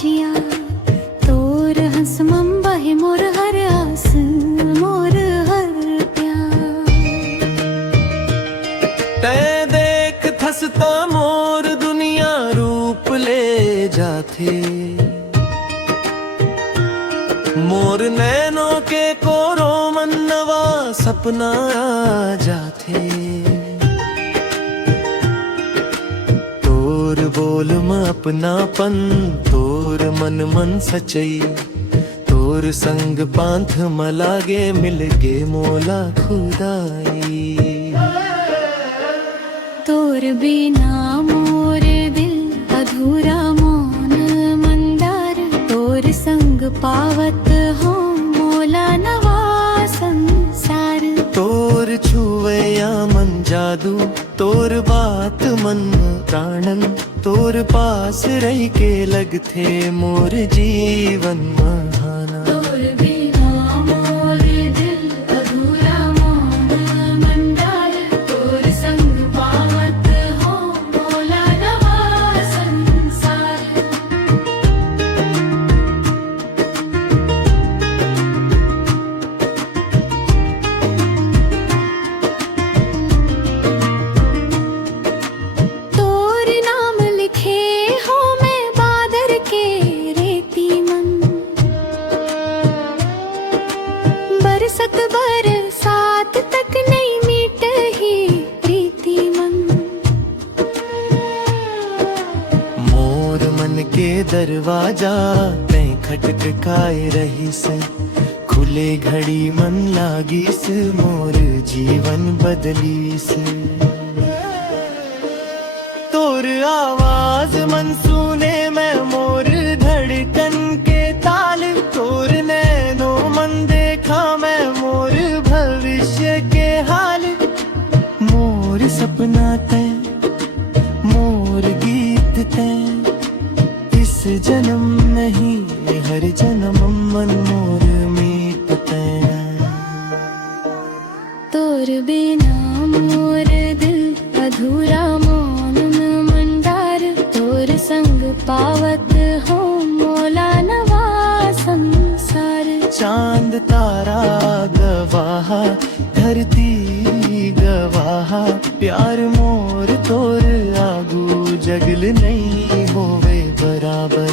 जिया तोर हंस बहे मोर हर आस मोर हर प्यार। तै देख थसता मोर दुनिया रूप ले जाथे, मोर नैनों के कोरो मनवा सपना आ जाथे। तोर बोल में अपनापन तोर मन सचई, तोर संग पांथ मलागे मिलगे मोला खुदाई। तोर बिना मोर दिल अधूरा मौन मंदार, तोर संग पावत हो मोला नवा संसार। तोर छुवया मन जादू तोर बात मन प्राणन, तोर पास रह के लगथे मोर जीवन महाना। तोर बिना मोर दिल अधूरा मौन मंदार, तोर संग पावत हो मोला नवा संसार। बरसत बरसात तक नहीं मीट ही प्रीति मन। मोर मन के दरवाजा तै खटखटाए रही से, खुले घड़ी मन लागी से मोर जीवन बदली से। तोर आवाज मन सुने मैं मोर धड़कन के ताल, तोर नैनो मन देखा मैं मोर भविष्य के हाल। मोर सपना तै मोर गीत तै, इस जन्म नहीं हर जन्म मन मोर मीत तै। तोर बिना मोर दिल अधूरा मौन मंदार, तोर संग पावत हो मोला नवा संसार। चांद तारा गवाह धरती गवाह, प्यार मोर तोर आगू जगल नहीं होवे बराबर।